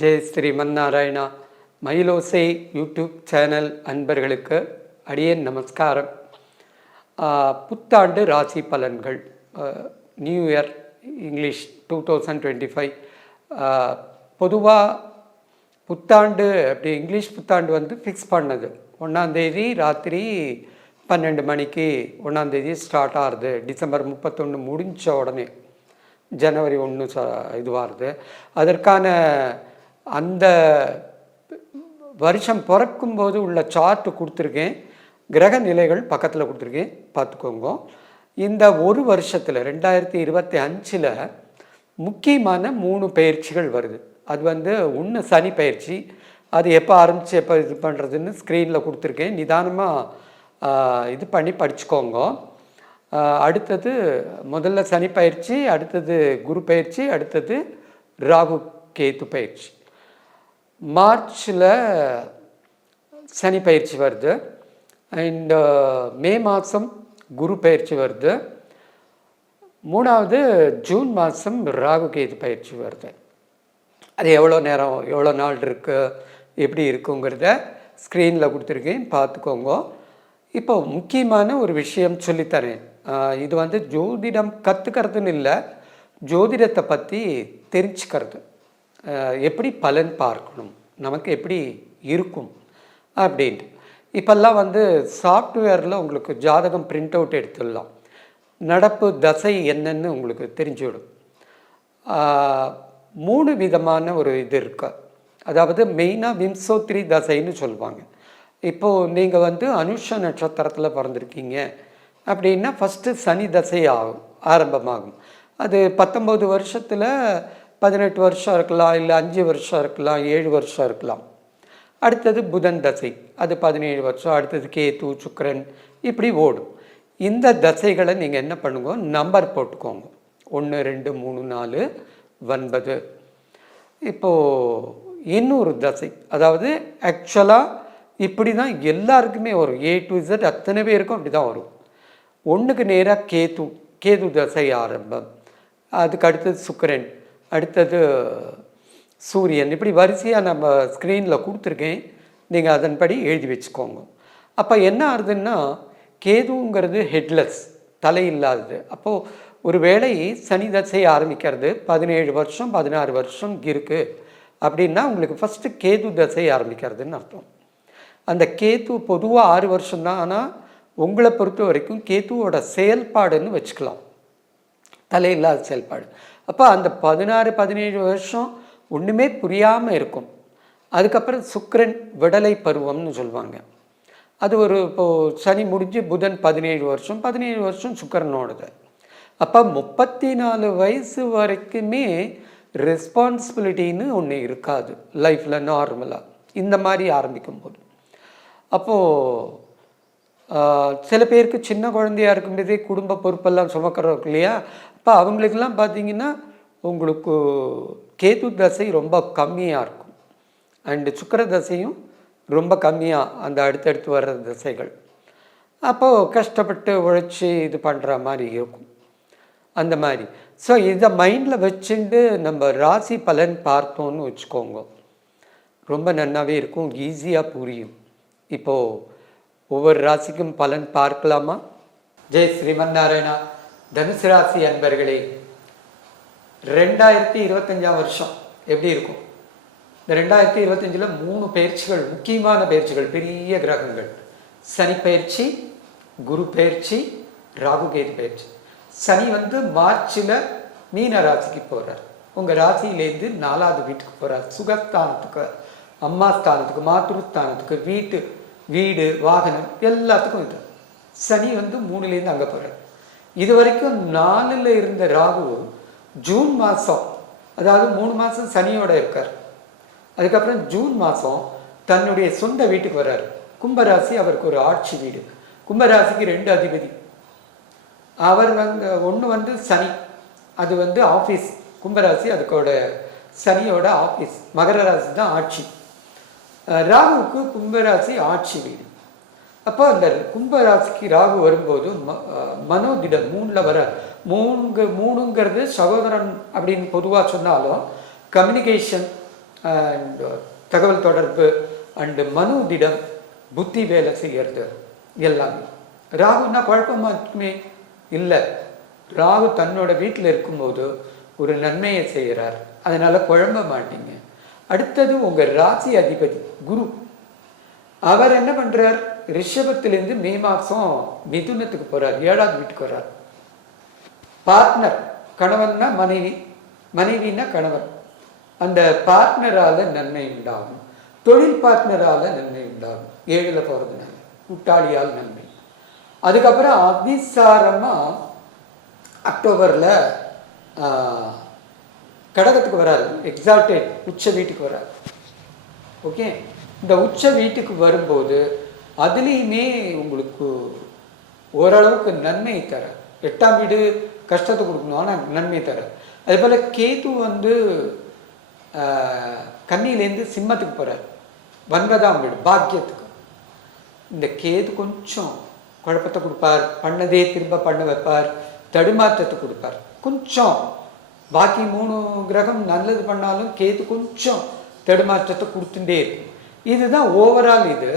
Jai Srimannarayana. Mayilosai YouTube channel அன்பர்களுக்கு அடியேன் நமஸ்காரம். புத்தாண்டு ராசி பலன்கள். New year English two thousand twenty five. பொதுவாக புத்தாண்டு அப்படி இங்கிலீஷ் புத்தாண்டு வந்து ஃபிக்ஸ் பண்ணது. ஒன்றாந்தேதி ராத்திரி பன்னெண்டு மணிக்கு ஒன்றாந்தேதி ஸ்டார்ட் ஆகுது. டிசம்பர் முப்பத்தொன்று முடிஞ்ச உடனே ஜனவரி ஒன்று ச இதுவாகுது. அதற்கான அந்த வருஷம் பிறக்கும்போது உள்ள சார்ட் கொடுத்துருக்கேன். கிரக நிலைகள் பக்கத்தில் கொடுத்துருக்கேன். பார்த்துக்கோங்க. இந்த ஒரு வருஷத்தில் ரெண்டாயிரத்தி இருபத்தி அஞ்சில் முக்கியமான மூணு பயிற்சிகள் வருது. அது வந்து ஒன்று சனி பயிற்சி. அது எப்போ ஆரம்பித்து எப்போ இது பண்ணுறதுன்னு ஸ்க்ரீனில் கொடுத்துருக்கேன். நிதானமாக இது பண்ணி படிச்சுக்கோங்க. அடுத்தது முதல்ல சனி பயிற்சி அடுத்தது குரு பயிற்சி அடுத்தது ராகு கேத்து பயிற்சி. மார்ச்சில் சனி பயிற்சி வருது. அண்ட் மே மாதம் குரு பயிற்சி வருது. மூணாவது ஜூன் மாதம் ராகு கேது பயிற்சி வருது. அது எவ்வளோ நேரம் எவ்வளோ நாள் இருக்குது எப்படி இருக்குங்கிறத ஸ்க்ரீனில் கொடுத்துருக்கேன். பார்த்துக்கோங்க. இப்போ முக்கியமான ஒரு விஷயம் சொல்லித்தரேன். இது வந்து ஜோதிடம் கற்றுக்கிறதுன்னு இல்லை ஜோதிடத்தை பற்றி தெரிஞ்சுக்கிறது. எப்படி பலன் பார்க்கணும்? நமக்கு எப்படி இருக்கும்? அப்படின்ட்டு. இப்போல்லாம் வந்து சாஃப்ட்வேரில் உங்களுக்கு ஜாதகம் பிரிண்ட் அவுட் எடுத்துடலாம். நடப்பு தசை என்னன்னு உங்களுக்கு தெரிஞ்சுவிடும். மூணு விதமான ஒரு இது இருக்கு. அதாவது மெயினாக விம்சோத்ரி தசைன்னு சொல்லுவாங்க. இப்போது நீங்கள் வந்து அனுஷ நட்சத்திரத்தில் பிறந்திருக்கீங்க. அப்படின்னா ஃபஸ்ட்டு சனி தசை ஆகும் ஆரம்பமாகும். அது பத்தொம்பது வருஷத்தில் பதினெட்டு வருஷம் இருக்கலாம் இல்லை அஞ்சு வருஷம் இருக்கலாம் ஏழு வருஷம் இருக்கலாம். அடுத்தது புதன் தசை. அது பதினேழு வருஷம். அடுத்தது கேத்து சுக்கரன் இப்படி ஓடும். இந்த தசைகளை நீங்கள் என்ன பண்ணுங்க? நம்பர் போட்டுக்கோங்க. ஒன்று ரெண்டு மூணு நாலு ஒன்பது. இப்போது இன்னொரு தசை. அதாவது ஆக்சுவலாக இப்படி தான் எல்லாருக்குமே வரும். ஏ டு இசட் அத்தனை பேருக்கும் அப்படி தான் வரும். ஒன்றுக்கு நேராக கேது. கேது தசை ஆரம்பம். அதுக்கு அடுத்தது சுக்கரன். அடுத்தது சூரியன். இப்படி வரிசையாக நம்ம ஸ்க்ரீனில் கொடுத்துருக்கேன். நீங்கள் அதன்படி எழுதி வச்சுக்கோங்க. அப்போ என்ன ஆகுதுன்னா கேதுங்கிறது ஹெட்லெஸ் தலை இல்லாதது அப்போது ஒரு வேளை சனி தசை ஆரம்பிக்கிறது பதினேழு வருஷம் பதினாறு வருஷம் இருக்குது அப்படின்னா உங்களுக்கு ஃபஸ்ட்டு கேது தசை ஆரம்பிக்கிறதுன்னு அர்த்தம். அந்த கேத்து பொதுவாக ஆறு வருஷம்தான் ஆனால் உங்களை பொறுத்த வரைக்கும் கேத்துவோட செயல்பாடுன்னு வச்சுக்கலாம். தலையில்லாத செயல்பாடு. அப்போ அந்த பதினாறு பதினேழு வருஷம் ஒன்றுமே புரியாமல் இருக்கும். அதுக்கப்புறம் சுக்கரன் விடலை பருவம்னு சொல்லுவாங்க. அது ஒரு இப்போது சனி முடிஞ்சு புதன் பதினேழு வருஷம் பதினேழு வருஷம் சுக்கரனோடது. அப்போ முப்பத்தி நாலு வயசு வரைக்குமே ரெஸ்பான்சிபிலிட்டின்னு ஒன்று இருக்காது லைஃப்பில் நார்மலாக இந்த மாதிரி ஆரம்பிக்கும் போது அப்போது சில பேருக்கு சின்ன குழந்தையா இருக்கும்போதே குடும்ப பொறுப்பெல்லாம் சுமக்கிறோம் இல்லையா? அப்போ அவங்களுக்கெல்லாம் பார்த்தீங்கன்னா உங்களுக்கு கேது தசை ரொம்ப கம்மியாக இருக்கும். அண்டு சுக்கிர தசையும் ரொம்ப கம்மியாக அந்த அடுத்தடுத்து வர்ற தசைகள். அப்போது கஷ்டப்பட்டு உழைச்சி இது பண்ணுற மாதிரி இருக்கும். அந்த மாதிரி. ஸோ இதை மைண்டில் வச்சுட்டு நம்ம ராசி பலன் பார்த்தோன்னு வச்சுக்கோங்க. ரொம்ப நன்னாவே இருக்கும். ஈஸியாக புரியும். இப்போது ஒவ்வொரு ராசிக்கும் பலன் பார்க்கலாமா? ஜெய் ஸ்ரீமன் நாராயணா. தனுசு ராசி அன்பர்களே ரெண்டாயிரத்தி இருபத்தஞ்சாம் வருஷம் எப்படி இருக்கும்? இந்த ரெண்டாயிரத்தி இருபத்தஞ்சில் மூணு பயிற்சிகள் முக்கியமான பயிற்சிகள் பெரிய கிரகங்கள். சனி பயிற்சி குரு பயிற்சி ராகு கேது பயிற்சி. சனி வந்து மார்ச்சில் மீன ராசிக்கு போகிறார் உங்கள் ராசியிலேருந்து நாலாவது வீட்டுக்கு போகிறார் சுகஸ்தானத்துக்கு அம்மா ஸ்தானத்துக்கு மாத்ருஸ்தானத்துக்கு வீட்டு வீடு வாகனம் எல்லாத்துக்கும் இது. சனி வந்து மூணுலேருந்து அங்கே போகிறார் இது வரைக்கும் நாலில் இருந்த ராகு ஜூன் மாதம் அதாவது மூணு மாதம் சனியோட இருக்கார். அதுக்கப்புறம் ஜூன் மாதம் தன்னுடைய சொந்த வீட்டுக்கு வர்றார். கும்பராசி அவருக்கு ஒரு ஆட்சி வீடு. கும்பராசிக்கு ரெண்டு அதிபதி. அவர் வந்து ஒன்று வந்து சனி அது வந்து ஆஃபீஸ் கும்பராசி அதுக்கோட சனியோட ஆஃபீஸ் மகர ராசி தான் ஆட்சி. ராகுவுக்கு கும்பராசி ஆட்சி வீடு. அப்போ அந்த கும்பராசிக்கு ராகு வரும்போது ம மனோதிடம் மூணில் வர மூணு மூணுங்கிறது சகோதரன் அப்படின்னு பொதுவாக சொன்னாலும் கம்யூனிகேஷன் அண்ட் தகவல் தொடர்பு அண்டு மனோதிடம் புத்தி வேலை செய்கிறது எல்லாமே. ராகுன்னா குழப்பம் மட்டுமே இல்லை. ராகு தன்னோட வீட்டில் இருக்கும்போது ஒரு நன்மையை செய்கிறார் அதனால் குழம்ப மாட்டீங்க. அடுத்தது உங்கள் ராசி அதிபதி குரு. அவர் என்ன பண்ணுறார் ரிஷபத்திலேருந்து மே மாதம் மிதுனத்துக்கு போகிறார் ஏழாவது வீட்டுக்கு வர்றார். பார்ட்னர் கணவன்னா மனைவி மனைவின்னா கணவன் அந்த பார்ட்னரால் நன்மை உண்டாகும். தொழில் பார்ட்னரால் நன்மை உண்டாகும். ஏழில் போகிறதுனால கூட்டாளியால் நன்மை. அதுக்கப்புறம் அதிசாரமாக அக்டோபரில் கடகத்துக்கு வராது எக்ஸால்டேட் உச்ச வீட்டுக்கு வராது ஓகே இந்த உச்ச வீட்டுக்கு வரும்போது அதுலேயுமே உங்களுக்கு ஓரளவுக்கு நன்மை தர. எட்டாம் வீடு கஷ்டத்தை கொடுக்கணும் ஆனால் நன்மை தர. அதே போல் கேது வந்து கண்ணிலேருந்து கன்னியிலேருந்து சிம்மத்துக்கு போகிறார் ஒன்பதாம் வீடு பாக்கியத்துக்கு இந்த கேது கொஞ்சம் குழப்பத்தை கொடுப்பார் பண்ணதே திரும்ப பண்ண வைப்பார் தடுமாற்றத்தை கொடுப்பார். கொஞ்சம் பாக்கி மூணு கிரகம் நல்லது பண்ணாலும் கேது கொஞ்சம் தடுமாற்றத்தை கொடுத்துட்டே இருக்கும். இதுதான் ஓவரால் இது.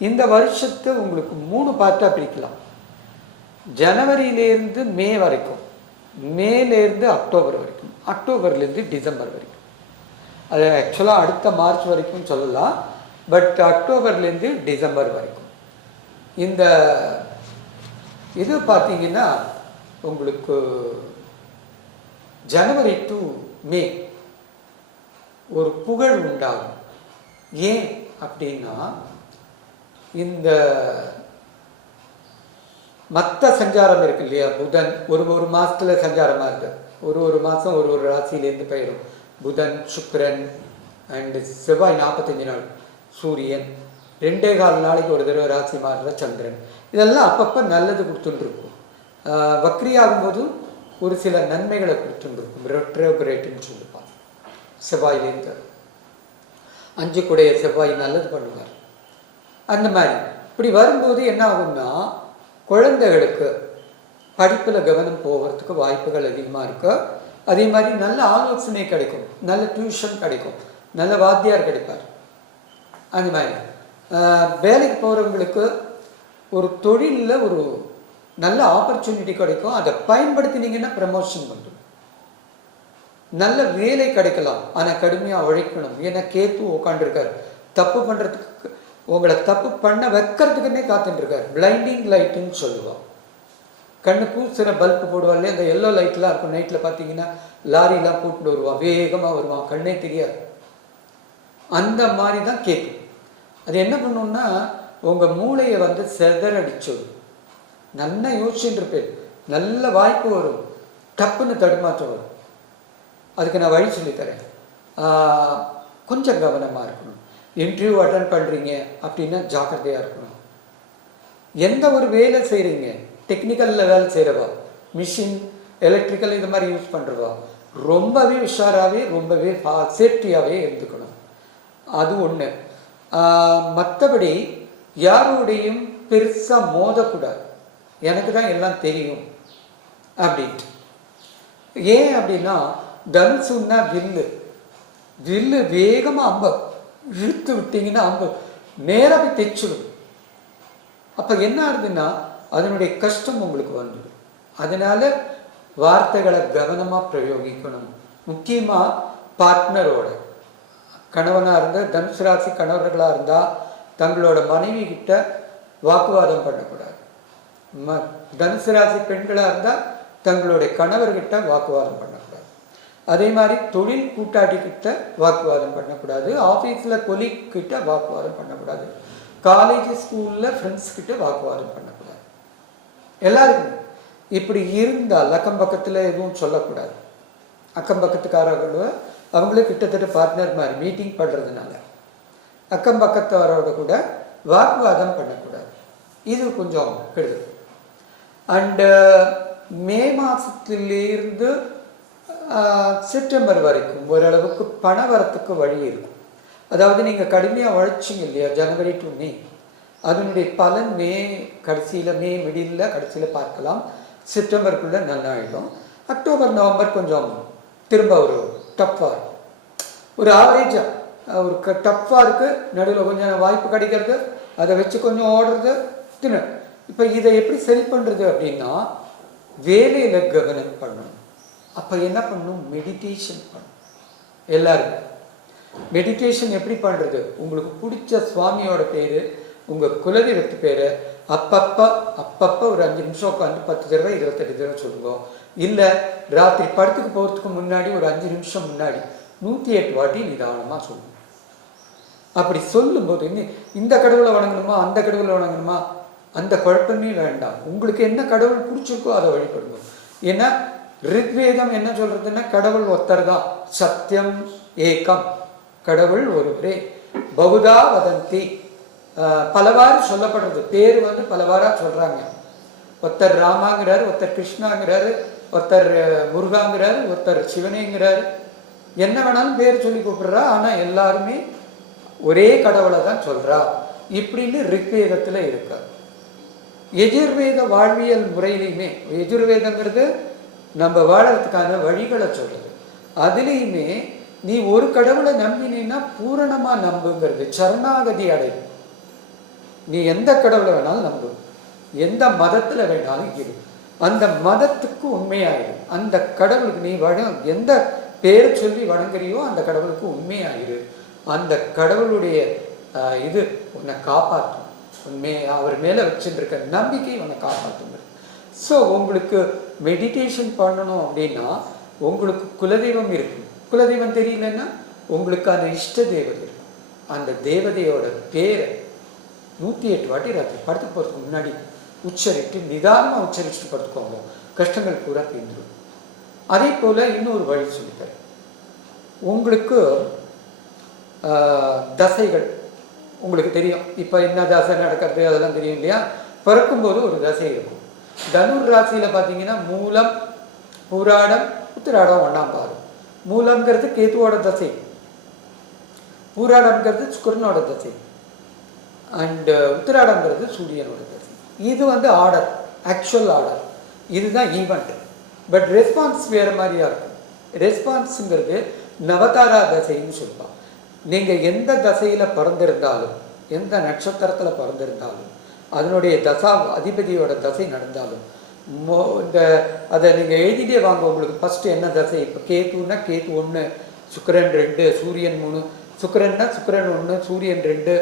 இந்த வருஷத்தை உங்களுக்கு மூணு பார்ட்டாக பிரிக்கலாம். ஜனவரியிலேருந்து மே வரைக்கும். மேலேருந்து அக்டோபர் வரைக்கும். அக்டோபர்லேருந்து டிசம்பர் வரைக்கும். அது ஆக்சுவலாக அடுத்த மார்ச் வரைக்கும் சொல்லலாம். பட் அக்டோபர்லேருந்து டிசம்பர் வரைக்கும். இந்த இது பார்த்தீங்கன்னா உங்களுக்கு ஜனவரி டு மே ஒரு புகழ் உண்டாகும். ஏன் அப்படின்னா இந்த மற்ற சஞ்சாரம் இருக்கு இல்லையா? புதன் ஒரு ஒரு மாதத்தில் சஞ்சாரமாக இருக்கு. ஒரு ஒரு மாதம் ஒரு ஒரு ராசியிலேருந்து போயிடும் புதன் சுக்கரன் அண்டு செவ்வாய் நாற்பத்தஞ்சு நாள். சூரியன். ரெண்டே கால் நாளைக்கு ஒரு தடவை ராசி மாறுற சந்திரன். இதெல்லாம் அப்பப்போ நல்லது கொடுத்துட்டுருக்கும் வக்ரியாகும்போது ஒரு சில நன்மைகளை கொடுத்துட்டுருக்கும் ரெட்ரோகிரேட்டுன்னு சொல்லிப்பாங்க செவ்வாயிலேருந்து அஞ்சு குடைய செவ்வாய் நல்லது பண்ணுவார். அந்த மாதிரி. இப்படி வரும்போது என்ன ஆகும்னா குழந்தைகளுக்கு படிப்பில் கவனம் போகிறதுக்கு வாய்ப்புகள் அதிகமாக இருக்கு. அதே மாதிரி நல்ல ஆலோசனை கிடைக்கும். நல்ல டியூஷன் கிடைக்கும். நல்ல வாத்தியார் கிடைப்பார். அந்த மாதிரி. வேலைக்கு போகிறவங்களுக்கு ஒரு தொழிலில் ஒரு நல்ல ஆப்பர்ச்சுனிட்டி கிடைக்கும். அதை பயன்படுத்தினீங்கன்னா ப்ரமோஷன் பண்ணும் நல்ல வேலை கிடைக்கலாம். ஆனால் கடுமையாக உழைக்கணும். ஏன்னா கேத்து உட்காந்துருக்காரு தப்பு பண்ணுறதுக்கு உங்களை தப்பு பண்ண வைக்கிறதுக்குன்னே காத்துட்டுருக்கார். பிளைண்டிங் லைட்டுன்னு சொல்லுவோம். கண்ணு கூசுற பல்ப் போடுவாள் அந்த எல்லோ லைட்லாம் இருக்கும் நைட்டில் பார்த்தீங்கன்னா லாரிலாம் கூப்பிட்டு வருவான். வேகமாக வருவான். கண்ணே தெரியாது. அந்த மாதிரி தான் கேட்கும். அது என்ன பண்ணுன்னா உங்கள் மூளையை வந்து செதறடிச்சிடும் நல்லா யோசிச்சுட்டு இருப்பேன். நல்ல வாய்ப்பு வரும். டப்புன்னு தடுமாற்றம் வரும். அதுக்கு நான் வழி சொல்லித்தரேன். கொஞ்சம் கவனமாக இருக்கணும். இன்டர்வியூ அட்டன் பண்ணுறீங்க அப்படின்னா ஜாக்கிரதையாக இருக்கணும். எந்த ஒரு வேலை செய்கிறீங்க டெக்னிக்கலில் வேலை செய்கிறவா மிஷின் எலக்ட்ரிக்கல் இது மாதிரி யூஸ் பண்ணுறவா ரொம்பவே உஷாராகவே ரொம்பவே சேஃப்டியாகவே இருந்துக்கணும். அது ஒன்று மற்றபடி யாரோடையும் பெருசாக மோதக்கூடாது. எனக்கு தான் எல்லாம் தெரியும் அப்படின்ட்டு. ஏன் அப்படின்னா தனுசுன்னா வில்லு. வில்லு வேகமாக அம்ப. இழுத்து விட்டீங்கன்னா அவங்க நேராக போய் தைச்சிடும் அப்போ என்ன ஆகுதுன்னா அதனுடைய கஷ்டம் உங்களுக்கு வந்துடும். அதனால் வார்த்தைகளை கவனமாக பிரயோகிக்கணும். முக்கியமாக பார்ட்னரோட கணவனாக இருந்தால் தனுசு ராசி கணவர்களாக இருந்தால் தங்களோட மனைவி கிட்ட வாக்குவாதம் பண்ணக்கூடாது. ம தனுசு ராசி பெண்களாக இருந்தால் தங்களுடைய கணவர்கிட்ட வாக்குவாதம் பண்ண அதே மாதிரி தொழில் கூட்டாளி கிட்ட வாக்குவாதம் பண்ணக்கூடாது. ஆஃபீஸில் கொலீக் கிட்ட வாக்குவாதம் பண்ணக்கூடாது. காலேஜ் ஸ்கூலில் ஃப்ரெண்ட்ஸ் கிட்ட வாக்குவாதம் பண்ணக்கூடாது. எல்லாருக்குமே. இப்படி இருந்தால் அக்கம் பக்கத்தில் எதுவும் சொல்லக்கூடாது. அக்கம் பக்கத்துக்காரர்களோ அவங்களே கிட்டத்தட்ட பார்ட்னர் மாதிரி மீட்டிங் பண்ணுறதுனால அக்கம் பக்கத்தாரோட கூட வாக்குவாதம் பண்ணக்கூடாது. இது கொஞ்சம் கெடுது அண்டு uh, மே மாதத்திலிருந்து செப்டம்பர் வரைக்கும் ஓரளவுக்கு பண வரத்துக்கு வழி இருக்கும். அதாவது நீங்கள் கடுமையாக உழைச்சிங்க இல்லையா? ஜனவரி டு மே அதனுடைய பலன் மே கடைசியில் மே மிடில் கடைசியில் பார்க்கலாம். செப்டம்பருக்குள்ளே நல்லாயிடும். அக்டோபர் நவம்பர் கொஞ்சம் திரும்ப ஒரு டஃப்பாக இருக்கும். ஒரு ஆவரேஜாக ஒரு க டஃப்பாக இருக்குது நடுவில் கொஞ்சம் வாய்ப்பு கிடைக்கிறது. அதை வச்சு கொஞ்சம் ஓடுறது. தின்னு. இப்போ இதை எப்படி சரி பண்ணுறது அப்படின்னா வேலையில் கவனம் பண்ணணும். அப்போ என்ன பண்ணணும்? மெடிடேஷன் பண்ணும் எல்லாரும். மெடிடேஷன் எப்படி பண்ணுறது உங்களுக்கு பிடிச்ச சுவாமியோட பேர் உங்கள் குலதெய்வத்து பேர் அப்பப்போ அப்பப்போ ஒரு அஞ்சு நிமிஷம் உட்காந்து பத்து தடவை இருபத்தெட்டு தடவை சொல்லுங்க. இல்லை ராத்திரி படத்துக்கு போகிறதுக்கு முன்னாடி ஒரு அஞ்சு நிமிஷம் முன்னாடி நூற்றி எட்டு வாட்டி நிதானமாக சொல்லுங்க. அப்படி சொல்லும்போது இன்னும் இந்த கடவுளை வணங்கணுமா? அந்த கடவுளை வணங்கணுமா? அந்த குழப்பமே வேண்டாம். உங்களுக்கு என்ன கடவுள் பிடிச்சிருக்கோ அதை வழிபடுங்க. ஏன்னா ரிக்வேதம் என்ன சொல்றதுன்னா கடவுள் ஒருத்தர் தான் சத்தியம் ஏகம் கடவுள் ஒருவரே. பகுதா வதந்தி. பலவாறு சொல்லப்படுறது. பேர் வந்து பலவாறா சொல்றாங்க. ஒருத்தர் ராமாங்கிறார் ஒருத்தர் கிருஷ்ணாங்கிறாரு ஒருத்தர் முருகாங்கிறார் ஒருத்தர் சிவனேங்கிறார். என்ன வேணாலும் பேர் சொல்லி கூப்பிடுறா ஆனால் எல்லாருமே ஒரே கடவுளை தான் சொல்கிறா இப்படின்னு ரிக்வேதத்தில் இருக்கு. எஜுர்வேத வாழ்வியல் முறையிலையுமே எஜுர்வேதங்கிறது நம்ம வாழறதுக்கான வழிகளை சொல்கிறது அதுலேயுமே நீ ஒரு கடவுளை நம்பினீன்னா பூரணமாக நம்புங்கிறது சரணாகதி அடையும். நீ எந்த கடவுளை வேணாலும் நம்பு. எந்த மதத்தில் வேணாலும் இரு. அந்த மதத்துக்கு உண்மையாயிரு. அந்த கடவுளுக்கு நீ வழ எந்த பேரை சொல்லி வணங்குறியோ அந்த கடவுளுக்கு உண்மையாயிரு. அந்த கடவுளுடைய இது உன்னை காப்பாற்றும் உண்மையை அவர் மேலே வச்சுட்டு இருக்க நம்பிக்கை உன்னை காப்பாற்றுங்க ஸோ உங்களுக்கு மெடிடேஷன் பண்ணணும் அப்படின்னா உங்களுக்கு குலதெய்வம் இருக்கும். குலதெய்வம் தெரியலன்னா உங்களுக்கான இஷ்ட தேவதை. இருக்கும் அந்த தேவதையோட பேரை நூற்றி எட்டு வாட்டி ராத்திரி படுத்து போகிறதுக்கு முன்னாடி உச்சரித்து நிதானமாக உச்சரிச்சுட்டு படுத்துக்கோங்க. கஷ்டங்கள் பூரா தீர்ந்துடும் அதே போல் இன்னொரு வழி சொல்லித்தரேன். உங்களுக்கு தசைகள் உங்களுக்கு தெரியும். இப்போ என்ன தசை நடக்கிறது அதெல்லாம் தெரியும் இல்லையா? பிறக்கும்போது ஒரு தசை இருக்கும். தனுர் ராசியில் பார்த்தீங்கன்னா மூலம் பூராடம் உத்திராடம் ஒன்றாம் பாரு மூலம்ங்கிறது கேத்துவோட தசை. பூராடம்ங்கிறது சுக்கரனோட தசை. அண்டு uh, உத்திராடம்ங்கிறது சூரியனோட தசை. இது வந்து ஆர்டர் ஆக்சுவல் ஆர்டர் இதுதான் ஈவெண்ட் பட் ரெஸ்பான்ஸ் வேறு மாதிரியாக இருக்கும். ரெஸ்பான்ஸுங்கிறது நவதாரா தசைன்னு சொல்லுவாங்க. நீங்கள் எந்த தசையில் பிறந்திருந்தாலும் எந்த நட்சத்திரத்தில் பிறந்திருந்தாலும் அதனுடைய தசா அதிபதியோட தசை நடந்தாலும் மோ இந்த அதை நீங்கள் எழுதிட்டே வாங்க உங்களுக்கு ஃபஸ்ட்டு என்ன தசை? இப்போ கேத்துன்னா கேத்து ஒன்று சுக்கரன் ரெண்டு சூரியன் மூணு. சுக்கரன்னா சுக்கிரன் ஒன்று சூரியன் ரெண்டு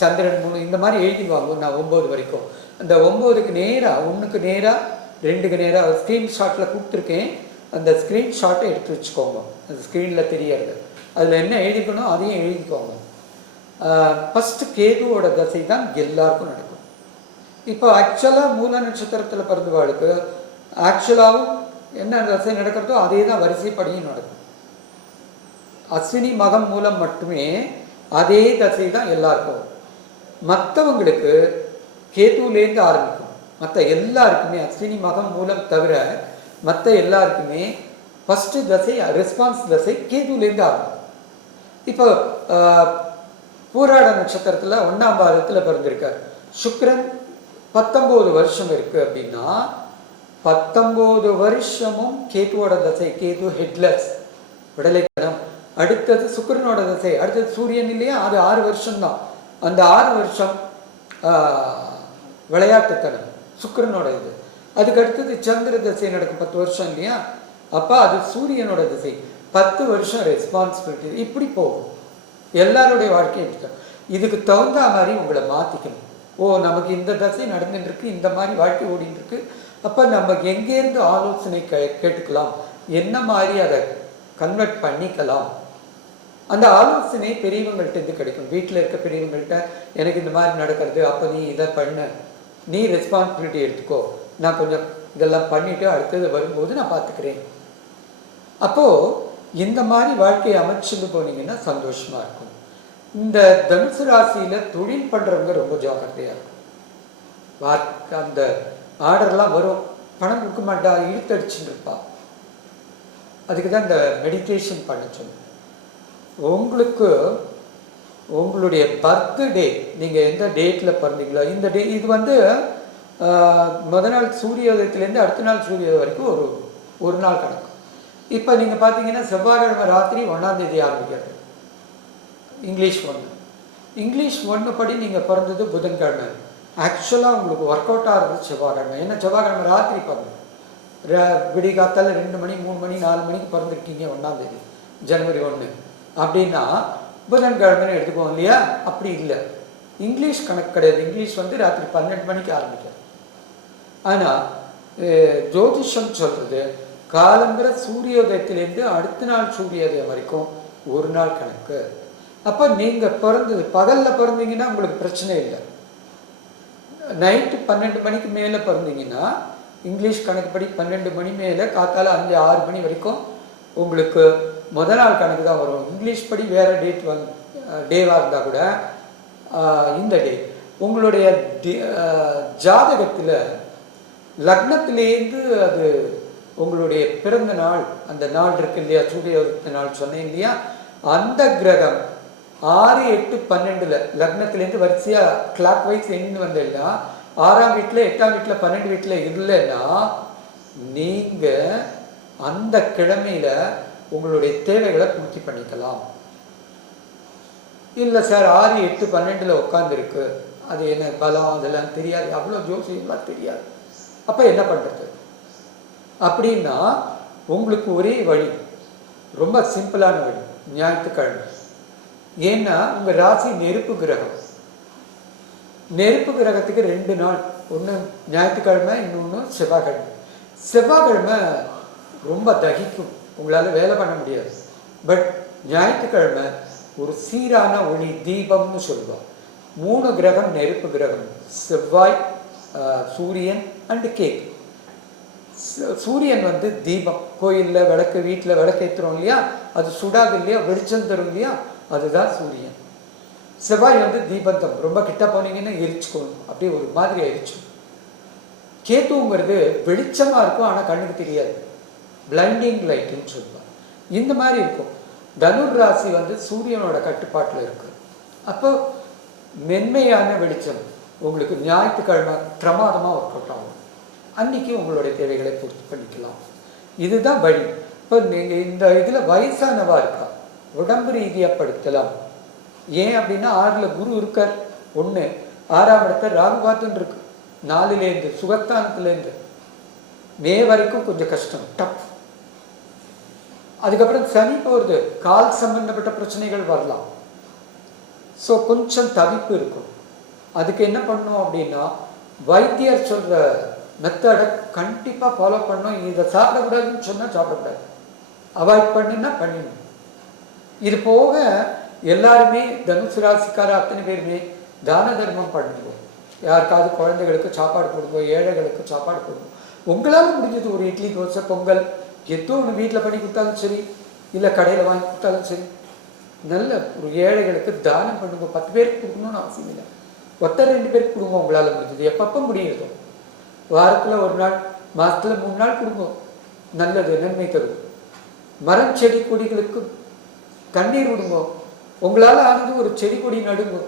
சந்திரன் மூணு. இந்த மாதிரி எழுதிடுவாங்க நான் ஒம்பது வரைக்கும். அந்த ஒம்போதுக்கு நேராக ஒன்றுக்கு நேராக ரெண்டுக்கு நேராக ஸ்க்ரீன்ஷாட்டில் கொடுத்துருக்கேன். அந்த ஸ்க்ரீன்ஷாட்டை எடுத்து வச்சுக்கோங்க. அந்த ஸ்க்ரீனில் தெரியறது. அதில் என்ன எழுதிக்கணும் அதையும் எழுதிக்கோங்க. ஃபஸ்ட்டு கேதுவோட தசை தான் எல்லாருக்கும் நடக்கும். இப்போ ஆக்சுவலாக மூல நட்சத்திரத்தில் பிறந்தவாளுக்கு ஆக்சுவலாகவும் என்ன தசை நடக்கிறதோ அதே தான் வரிசைப்படியும் நடக்கும். அஸ்வினி மகம் மூலம் மட்டுமே அதே தசை தான் எல்லாருக்கும். மற்றவங்களுக்கு கேத்துலேருந்து ஆரம்பிக்கும். மற்ற எல்லாருக்குமே அஸ்வினி மகம் மூலம் தவிர மற்ற எல்லாருக்குமே ஃபஸ்ட்டு தசை ரெஸ்பான்ஸ் தசை கேதுலேருந்து ஆரம்பிக்கும். இப்போ பூராட நட்சத்திரத்தில் ஒன்றாம் பாதத்தில் பிறந்திருக்கார். சுக்ரன் பத்தொம்போது வருஷம் இருக்கு அப்படின்னா பத்தொம்போது வருஷமும் கேதுவோட தசை கேது ஹெட்லெஸ் விடலைக்கணம் அடுத்தது சுக்கிரனோட தசை அடுத்தது சூரியன் இல்லையா? அது ஆறு வருஷம்தான். அந்த ஆறு வருஷம் விளையாட்டுத்தனம் சுக்கரனோட இது. அதுக்கு அடுத்தது சந்திர தசை நடக்கும் பத்து வருஷம் இல்லையா? அப்போ அது சூரியனோட திசை. பத்து வருஷம் ரெஸ்பான்சிபிலிட்டி இப்படி போகும். எல்லாருடைய வாழ்க்கையும் இதுக்கு தகுந்த மாதிரி உங்களை மாற்றிக்கணும் ஓ நமக்கு இந்த தசை நடந்துட்டு இருக்கு இந்த மாதிரி வாழ்க்கை ஓடிட்டு இருக்கு அப்போ நம்ம எங்கேருந்து ஆலோசனை கே கேட்டுக்கலாம். என்ன மாதிரி அதை கன்வெர்ட் பண்ணிக்கலாம். அந்த ஆலோசனை பெரியவங்கள்ட்ட இருந்து கிடைக்கும். வீட்டில் இருக்க பெரியவங்கள்ட்ட எனக்கு இந்த மாதிரி நடக்கிறது அப்போ நீ இதை பண்ண. நீ ரெஸ்பான்சிபிலிட்டி எடுத்துக்கோ. நான் கொஞ்சம் இதெல்லாம் பண்ணிவிட்டு அடுத்தது வரும்போது நான் பார்த்துக்கிறேன் அப்போது இந்த மாதிரி வாழ்க்கையை அமைச்சுட்டு போனீங்கன்னா சந்தோஷமாக இருக்கும். இந்த தனுசு ராசியில் தொழில் பண்ணுறவங்க ரொம்ப ஜாக்கிரதையாக இருக்கும். வார்த்தை அந்த ஆர்டர்லாம் வரும். பணம் கொடுக்க மாட்டா இழுத்தடிச்சுட்டு இருப்பா. அதுக்கு தான் இந்த மெடிடேஷன் பண்ண சொன்னேன். உங்களுக்கு உங்களுடைய பர்த்டே நீங்கள் எந்த டேட்டில் பிறந்தீங்களோ இந்த டே இது வந்து முத நாள் சூரியோதயத்துலேருந்து அடுத்த நாள் சூரியோதயம் வரைக்கும் ஒரு ஒரு நாள் கணக்கு. இப்போ நீங்கள் பார்த்தீங்கன்னா செவ்வாய்க்கிழமை ராத்திரி ஒன்றாந்தேதி ஆரம்பிக்கிறது. இங்கிலீஷ் ஒன்று இங்கிலீஷ் ஒன்று படி நீங்கள் பிறந்தது புதன்கிழமை. ஆக்சுவலாக உங்களுக்கு ஒர்க் அவுட் ஆகிறது செவ்வாய்க்கிழமை. ஏன்னா செவ்வாய்க்கிழமை ராத்திரி பிறந்தது. விடிகாத்தால் ரெண்டு மணி மூணு மணி நாலு மணிக்கு பிறந்திருக்கீங்க ஒன்றாந்தேதி ஜனவரி ஒன்று அப்படின்னா புதன்கிழமைன்னு எடுத்துக்குவோம் இல்லையா? அப்படி இல்லை. இங்கிலீஷ் கணக்கு கிடையாது. இங்கிலீஷ் வந்து ராத்திரி பன்னெண்டு மணிக்கு ஆரம்பிக்கிறது. ஆனால் ஜோதிஷம் சொல்கிறது காலம்பர சூரியோதயத்திலேருந்து அடுத்த நாள் சூரியோதயம் வரைக்கும் ஒரு நாள் கணக்கு. அப்போ நீங்கள் பிறந்தது பகலில் பிறந்தீங்கன்னா உங்களுக்கு பிரச்சனை இல்லை. நைட்டு பன்னெண்டு மணிக்கு மேலே பிறந்தீங்கன்னா இங்கிலீஷ் கணக்குப்படி பன்னெண்டு மணி மேலே காத்தால அஞ்சு ஆறு மணி வரைக்கும் உங்களுக்கு முத நாள் கணக்கு தான் வரும். இங்கிலீஷ் படி வேறு டேட் வந் டேவாக இருந்தால் கூட இந்த டே உங்களுடைய ஜாதகத்தில் லக்னத்திலேருந்து அது உங்களுடைய பிறந்த நாள் அந்த நாள் இருக்கு இல்லையா சூரிய நாள் சொன்னேன் இல்லையா? அந்த கிரகம் ஆறு எட்டு பன்னெண்டுல லக்னத்திலேருந்து வரிசையா கிளாக் வைஸ் எண்ணு வந்தேன்னா ஆறாம் வீட்டில் எட்டாம் வீட்டில் பன்னெண்டு வீட்டில் இல்லைன்னா நீங்கள் அந்த கிழமையில உங்களுடைய தேவைகளை பூர்த்தி பண்ணிக்கலாம். இல்லை சார் ஆறு எட்டு பன்னெண்டில் உட்காந்துருக்கு அது என்ன பலம் அதெல்லாம் தெரியாது. அவ்வளோ ஜோசியம்லாம் தெரியாது. அப்போ என்ன பண்ணுறது அப்படின்னா உங்களுக்கு ஒரே வழி ரொம்ப சிம்பிளான வழி ஞாயிற்றுக்கிழமை. ஏன்னா உங்கள் ராசி நெருப்பு கிரகம். நெருப்பு கிரகத்துக்கு ரெண்டு நாள். ஒன்று ஞாயிற்றுக்கிழமை இன்னொன்று செவ்வாய்க்கிழமை. செவ்வாய்க்கிழமை ரொம்ப தகிக்கும். உங்களால் வேலை பண்ண முடியாது. பட் ஞாயிற்றுக்கிழமை ஒரு சீரான ஒளி தீபம்னு சொல்லுவோம் மூணு கிரகம் நெருப்பு கிரகம். செவ்வாய் சூரியன் அண்டு கேக்கு சூரியன் வந்து தீபம். கோயிலில் விளக்கு வீட்டில் விளக்கு ஏற்றுறோம் இல்லையா? அது சுடாது இல்லையா? வெளிச்சம் தரும் இல்லையா? அதுதான் சூரியன். செவ்வாய் வந்து தீபந்தம். ரொம்ப கிட்ட போனீங்கன்னா எரிச்சுக்கணும். அப்படியே ஒரு மாதிரி எரிச்சு கேத்துங்கிறது வெளிச்சமாக இருக்கும் ஆனால் கண்ணுக்கு தெரியாது. பிளைண்டிங் லைட்டுன்னு சொல்லுவாங்க. இந்த மாதிரி இருக்கும். தனுர் ராசி வந்து சூரியனோட கட்டுப்பாட்டில் இருக்கு. அப்போ மென்மையான வெளிச்சம். உங்களுக்கு ஞாயிற்றுக்கிழமை பிரமாதமாக ஒர்க் அவுட் ஆகும். அன்றைக்கி உங்களுடைய தேவைகளை பூர்த்தி பண்ணிக்கலாம். இதுதான் வழி. இப்போ நீங்கள் இந்த இதில் வயசானவா இருக்கா? உடம்பு ரீதியாக படுத்தலாம். ஏன் அப்படின்னா ஆறில் குரு இருக்கார். ஒன்று ஆறாம் இடத்த ராகு இருக்கு. நாலுலேருந்து சுகத்தானத்துலேருந்து மே வரைக்கும் கொஞ்சம் கஷ்டம். டப். அதுக்கப்புறம் சனி போகிறது கால் சம்பந்தப்பட்ட பிரச்சனைகள் வரலாம். ஸோ கொஞ்சம் தவிப்பு இருக்கும். அதுக்கு என்ன பண்ணணும் அப்படின்னா வைத்தியர் சொல்கிற மெத்தடை கண்டிப்பாக ஃபாலோ பண்ணோம் இதை சாப்பிடக்கூடாதுன்னு சொன்னால் சாப்பிடக்கூடாது. அவாய்ட் பண்ணுன்னா பண்ணிடணும் இது போக எல்லாருமே தனுசு ராசிக்கார அத்தனை பேருமே தான தர்மம் பண்ணுவோம் யாருக்காவது குழந்தைகளுக்கு சாப்பாடு கொடுங்க ஏழைகளுக்கு சாப்பாடு கொடுங்க. உங்களால் முடிஞ்சது ஒரு இட்லி தோசை பொங்கல் எதோ ஒன்று வீட்டில் பண்ணி கொடுத்தாலும் சரி இல்லை கடையில் வாங்கி கொடுத்தாலும் சரி. நல்ல ஒரு ஏழைகளுக்கு தானம் பண்ணுங்க. பத்து பேருக்கு கொடுக்கணும்னு அவசியம் இல்லை. ஒத்த ரெண்டு பேருக்கு கொடுங்க உங்களால் முடிஞ்சது. எப்பப்போ முடியுதோ. வாரத்தில் ஒரு நாள் மாதத்தில் மூணு நாள் கொடுங்க நல்லது நன்மை தரும். மரம் செடி கொடிகளுக்கு தண்ணீர் விடுங்க உங்களால் ஆனது ஒரு செடி கொடி நடுங்க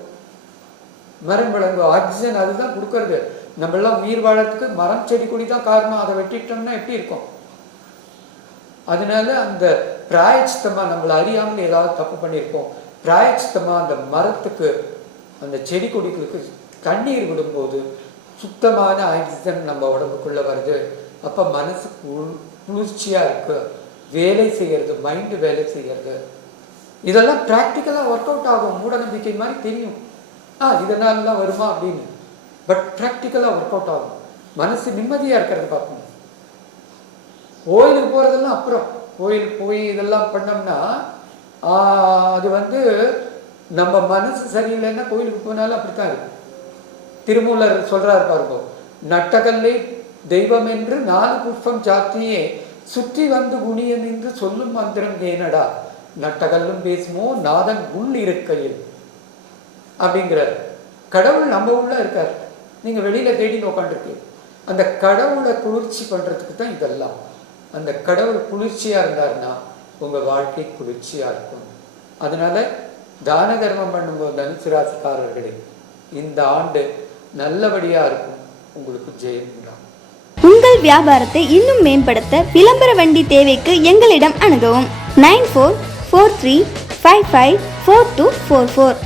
மரம் விளங்கும் ஆக்சிஜன் அதுதான் கொடுக்கறது. நம்மளாம் உயிர் வாழறதுக்கு மரம் செடி கொடி தான் காரணம். அதை வெட்டிட்டோம்னா எப்படி இருக்கும்? அதனால அந்த பிராயச்சித்தமாக நம்மளை அறியாமல் ஏதாவது தப்பு பண்ணியிருக்கோம் பிராயச்சித்தமாக அந்த மரத்துக்கு அந்த செடி கொடிகளுக்கு தண்ணீர் விடும்போது சுத்தமான ஆக்சிஜன் நம்ம உடம்புக்குள்ளே வருது. அப்போ மனசு குளிர்ச்சியாக குளிர்ச்சியா இருக்கு. வேலை செய்கிறது மைண்டு வேலை செய்கிறது இதெல்லாம் ப்ராக்டிக்கலாக ஒர்க் அவுட் ஆகும். மூடநம்பிக்கை மாதிரி தெரியும். ஆ இதனாலலாம் வருமா அப்படின்னு. பட் ப்ராக்டிக்கலாக ஒர்க் அவுட் ஆகும். மனசு நிம்மதியாக இருக்கிறத பார்க்கணும் கோயிலுக்கு போகிறதெல்லாம் அப்புறம். கோயிலுக்கு போய் இதெல்லாம் பண்ணோம்னா அது வந்து நம்ம மனசு சரியில்லைன்னா கோயிலுக்கு போனாலும் அப்படித்தான் இருக்கும் திருமூலர் சொல்றார் பாருங்க நட்டகல்லே தெய்வம் என்று நாலு புஷ்பம் சாத்தியே சுற்றி வந்து குனிய நின்று சொல்லும் மந்திரம் ஏனடா நட்டகல்லும் பேசுமோ நாதன் உள் இருக்கையில். அப்படிங்கிறார். கடவுள் நம்ம உள்ள இருக்கார். நீங்க வெளியில தேடி உட்காந்துருக்கீங்க அந்த கடவுளை குளிர்ச்சி பண்றதுக்கு தான் இதெல்லாம். அந்த கடவுள் குளிர்ச்சியா இருந்தாருன்னா உங்க வாழ்க்கை குளிர்ச்சியா இருக்கும். அதனால தான தர்மம் பண்ணும்போது தனுசு ராசிக்காரர்களே இந்த ஆண்டு நல்லபடியா இருக்கும் உங்களுக்கு ஜெயம் உண்டாகும். உங்கள் வியாபாரத்தை இன்னும் மேம்படுத்த விளம்பர வண்டி தேவைக்கு எங்களிடம் அணுகவும். Nine four four three five five four two four four.